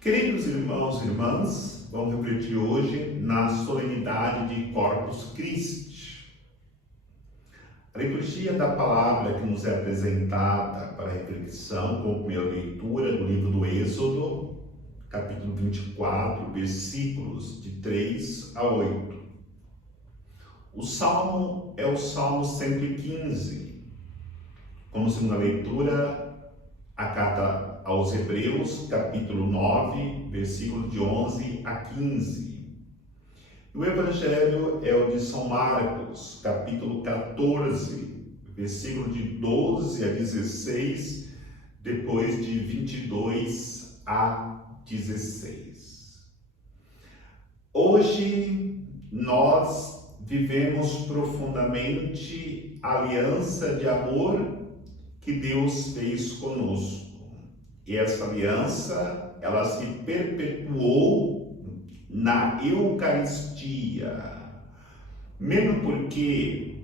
Queridos irmãos e irmãs, vamos refletir hoje na solenidade de Corpus Christi. A liturgia da palavra que nos é apresentada para reflexão, com a primeira leitura do livro do Êxodo, capítulo 24, versículos de 3 a 8. O salmo é o Salmo 115. Como segunda leitura, a carta aos Hebreus, capítulo 9, versículos de 11 a 15. O Evangelho é o de São Marcos, capítulo 14, versículo de 12 a 16, depois de 22 a 16. Hoje nós vivemos profundamente a aliança de amor que Deus fez conosco. E essa aliança, ela se perpetuou na Eucaristia. Mesmo porque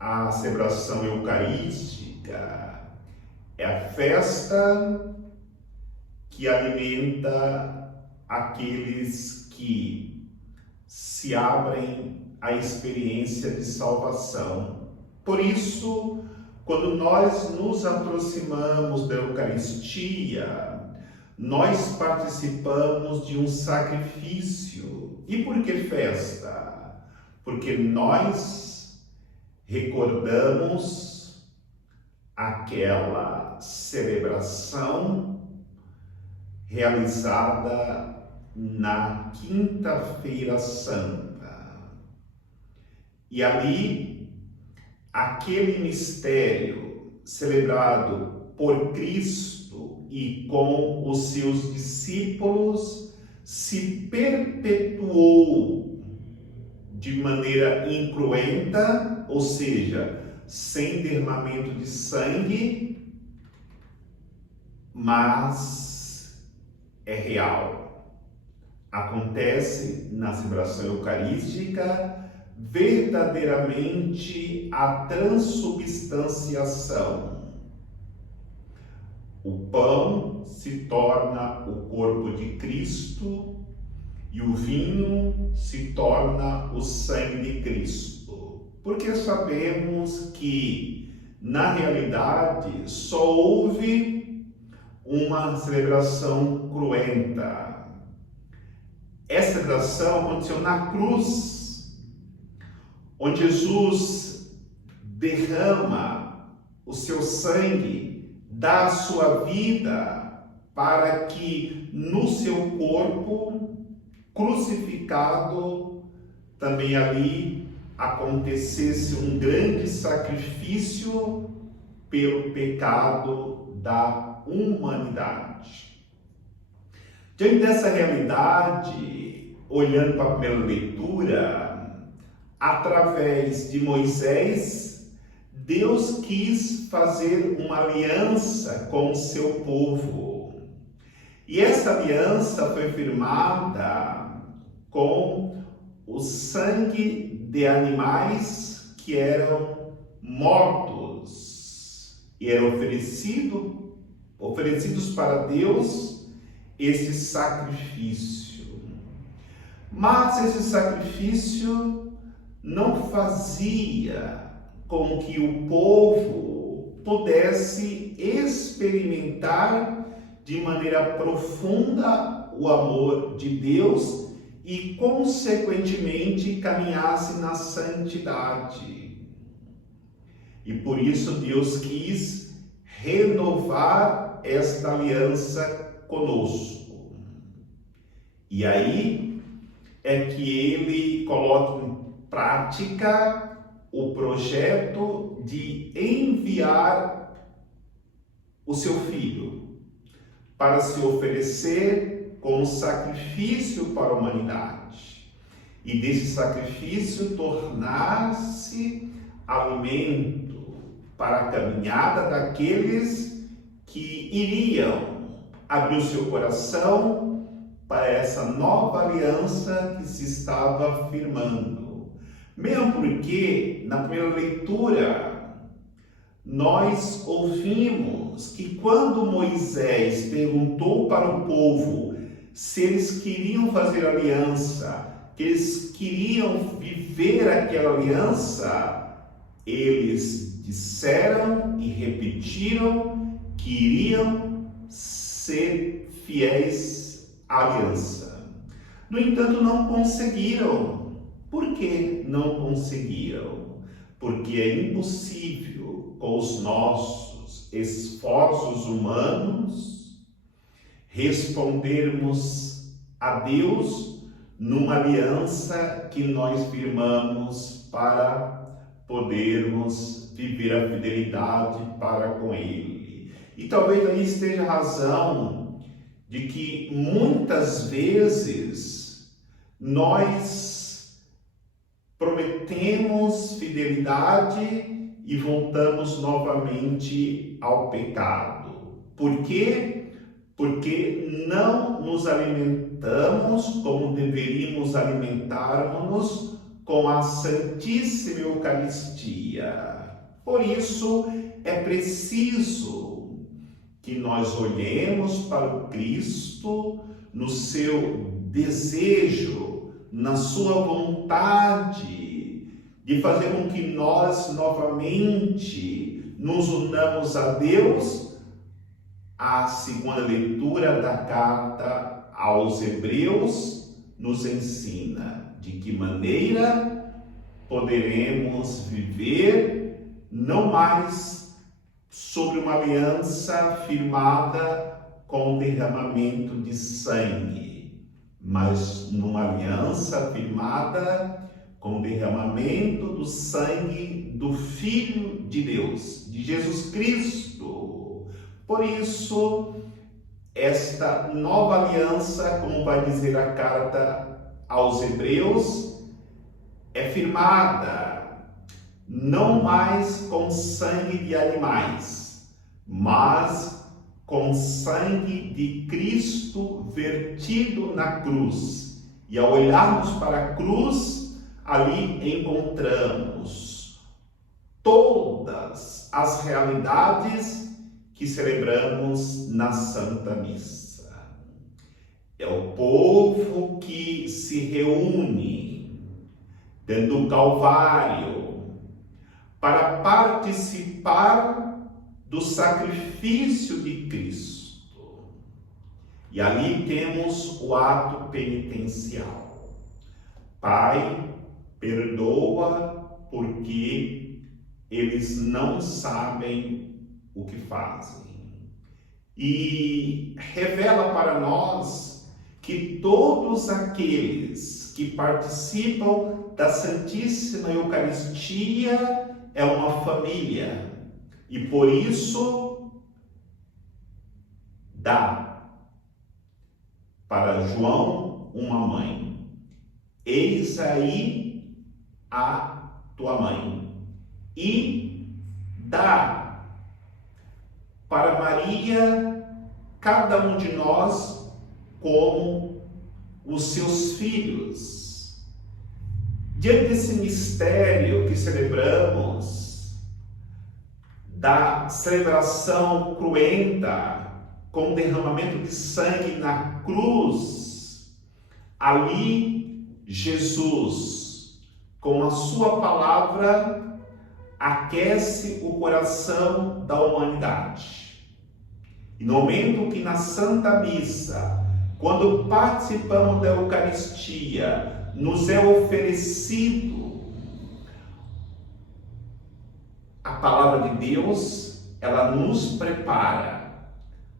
a celebração eucarística é a festa que alimenta aqueles que se abrem à experiência de salvação. Por isso, quando nós nos aproximamos da Eucaristia, nós participamos de um sacrifício. E por que festa? Porque nós recordamos aquela celebração realizada na Quinta-feira Santa. E ali, aquele mistério celebrado por Cristo e com os seus discípulos se perpetuou de maneira incruenta, ou seja, sem derramamento de sangue, mas é real. Acontece na celebração eucarística verdadeiramente a transubstanciação. O pão se torna o corpo de Cristo e o vinho se torna o sangue de Cristo. Porque sabemos que, na realidade, só houve uma celebração cruenta. Essa celebração aconteceu na cruz, onde Jesus derrama o seu sangue, dá a sua vida para que no seu corpo crucificado também ali acontecesse um grande sacrifício pelo pecado da humanidade. Diante dessa realidade, olhando para a primeira leitura, através de Moisés, Deus quis fazer uma aliança com o seu povo. E essa aliança foi firmada com o sangue de animais que eram mortos e eram oferecidos para Deus esse sacrifício. Mas esse sacrifício não fazia com que o povo pudesse experimentar de maneira profunda o amor de Deus e, consequentemente, caminhasse na santidade. E por isso Deus quis renovar esta aliança conosco. E aí é que ele coloca em prática o projeto de enviar o seu filho para se oferecer como sacrifício para a humanidade e desse sacrifício tornar-se alimento para a caminhada daqueles que iriam abrir o seu coração para essa nova aliança que se estava firmando. Mesmo porque, na primeira leitura, nós ouvimos que quando Moisés perguntou para o povo se eles queriam fazer aliança, que eles queriam viver aquela aliança, eles disseram e repetiram que iriam ser fiéis à aliança. No entanto, não conseguiram. Por que não conseguiram? Porque é impossível, com os nossos esforços humanos, respondermos a Deus numa aliança que nós firmamos para podermos viver a fidelidade para com Ele. E talvez aí esteja a razão de que muitas vezes nós prometemos fidelidade e voltamos novamente ao pecado. Por quê? Porque não nos alimentamos como deveríamos alimentar-nos com a Santíssima Eucaristia. Por isso é preciso que nós olhemos para o Cristo no seu desejo, na sua vontade de fazer com que nós novamente nos unamos a Deus. A segunda leitura da carta aos Hebreus nos ensina de que maneira poderemos viver não mais sobre uma aliança firmada com derramamento de sangue, mas numa aliança firmada com derramamento do sangue do Filho de Deus, de Jesus Cristo. Por isso, esta nova aliança, como vai dizer a carta aos Hebreus, é firmada não mais com sangue de animais, mas com sangue de Cristo vertido na cruz. E ao olharmos para a cruz, ali encontramos todas as realidades que celebramos na Santa Missa. É o povo que se reúne dentro do Calvário para participar do sacrifício de Cristo. E ali temos o ato penitencial. Pai, perdoa porque eles não sabem o que fazem. E revela para nós que todos aqueles que participam da Santíssima Eucaristia é uma família, e por isso dá para João uma mãe. Eis aí a tua mãe. E dá para Maria cada um de nós como os seus filhos. Diante desse mistério que celebramos, da celebração cruenta com derramamento de sangue na cruz, ali Jesus, com a sua palavra, aquece o coração da humanidade. E no momento que na Santa Missa, quando participamos da Eucaristia, nos é oferecido a palavra de Deus, ela nos prepara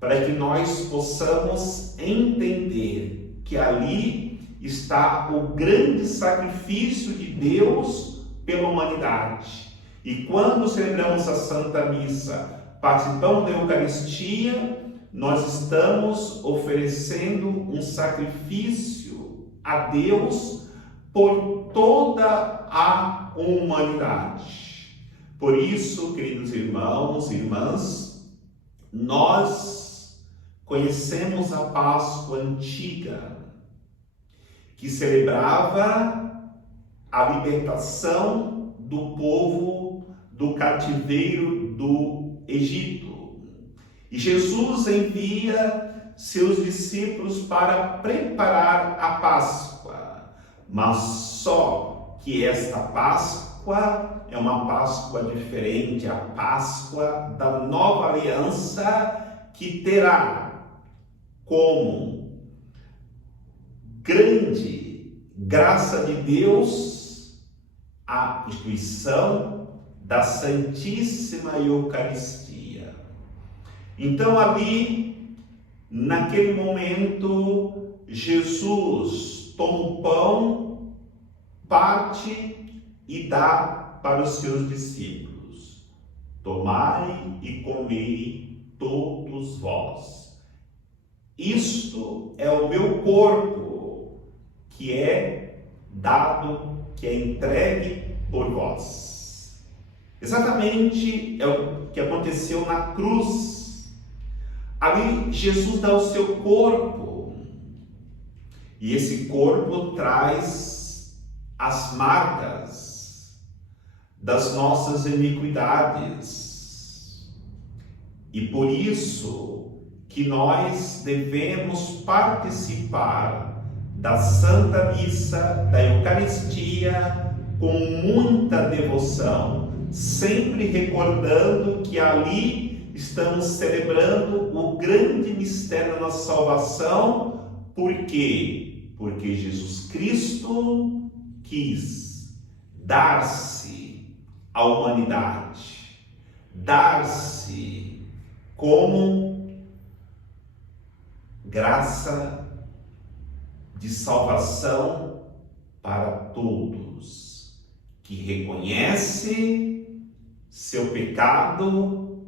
para que nós possamos entender que ali está o grande sacrifício de Deus pela humanidade. E quando celebramos a Santa Missa, participamos da Eucaristia, nós estamos oferecendo um sacrifício a Deus por toda a humanidade. Por isso, queridos irmãos e irmãs, nós conhecemos a Páscoa antiga, que celebrava a libertação do povo do cativeiro do Egito. E Jesus envia seus discípulos para preparar a Páscoa, mas só que esta Páscoa é uma Páscoa diferente, a Páscoa da nova aliança, que terá como grande graça de Deus a instituição da Santíssima Eucaristia. Então, ali, naquele momento, Jesus toma o pão, parte e dá para os seus discípulos: tomai e comei todos vós. Isto é o meu corpo, que é dado, que é entregue por vós. Exatamente é o que aconteceu na cruz. Ali Jesus dá o seu corpo, e esse corpo traz as marcas das nossas iniquidades. E por isso que nós devemos participar da Santa Missa, da Eucaristia, com muita devoção, sempre recordando que ali estamos celebrando o grande mistério da nossa salvação. Por quê? Porque Jesus Cristo quis dar-se à humanidade, dar-se como graça de salvação para todos que reconhece seu pecado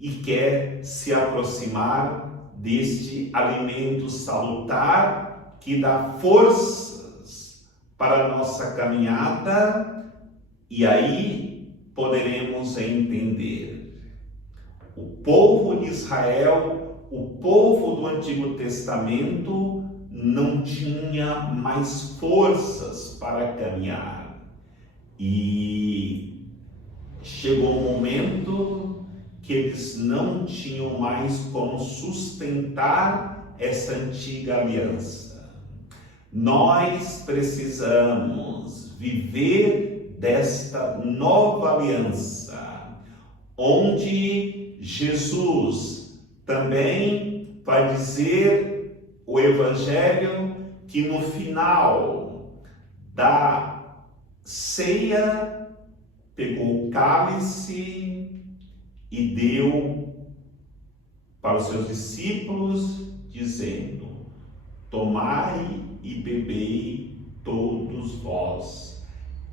e quer se aproximar deste alimento salutar que dá forças para a nossa caminhada. E aí poderemos entender: o povo de Israel, o povo do Antigo Testamento, não tinha mais forças para caminhar, e chegou um momento que eles não tinham mais como sustentar essa antiga aliança. Nós precisamos viver desta nova aliança, onde Jesus também vai dizer, o Evangelho, que no final da ceia pegou o cálice e deu para os seus discípulos, dizendo: tomai e bebei todos vós.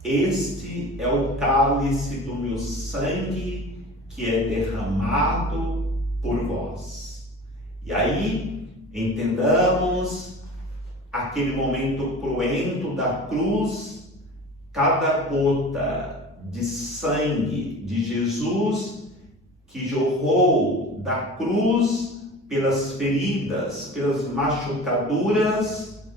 Este é o cálice do meu sangue, que é derramado por vós. E aí, entendamos aquele momento cruento da cruz, cada gota de sangue de Jesus que jorrou da cruz pelas feridas, pelas machucaduras,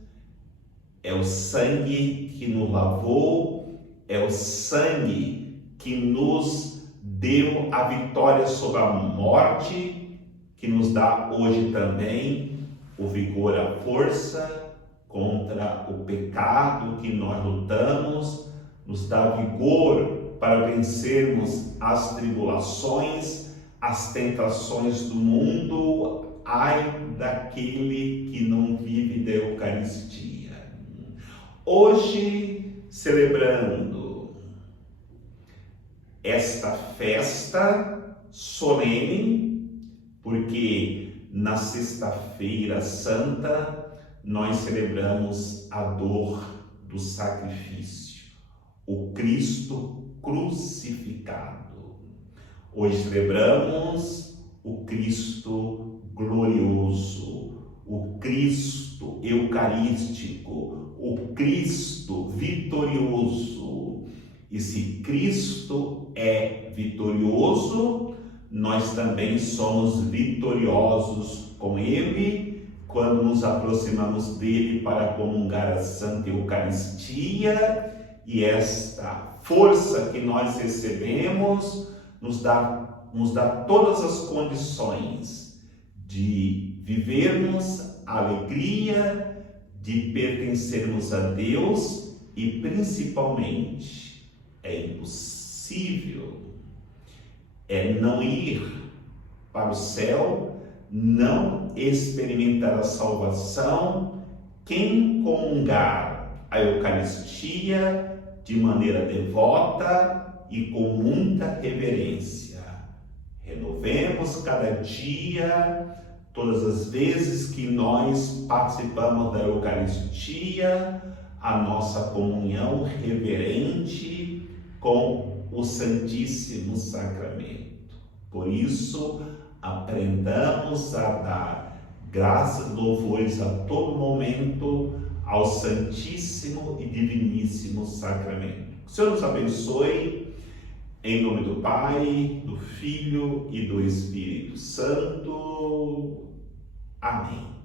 é o sangue que nos lavou, é o sangue que nos deu a vitória sobre a morte, que nos dá hoje também o vigor, a força contra o pecado que nós lutamos, nos dá vigor para vencermos as tribulações, as tentações do mundo. Ai daquele que não vive da Eucaristia. Hoje, celebrando esta festa solene, porque na Sexta-feira Santa nós celebramos a dor do sacrifício, o Cristo crucificado. Hoje celebramos o Cristo glorioso, o Cristo eucarístico, o Cristo vitorioso. E se Cristo é vitorioso, nós também somos vitoriosos com Ele, quando nos aproximamos dele para comungar a Santa Eucaristia. E esta força que nós recebemos nos dá todas as condições de vivermos a alegria de pertencermos a Deus e, principalmente, é impossível não ir para o céu, não experimentar a salvação, quem comungar a Eucaristia de maneira devota e com muita reverência. Renovemos cada dia, todas as vezes que nós participamos da Eucaristia, a nossa comunhão reverente com o Santíssimo Sacramento. Por isso, aprendamos a dar graças e louvores a todo momento ao Santíssimo e Diviníssimo Sacramento. Que o Senhor nos abençoe, em nome do Pai, do Filho e do Espírito Santo. Amém.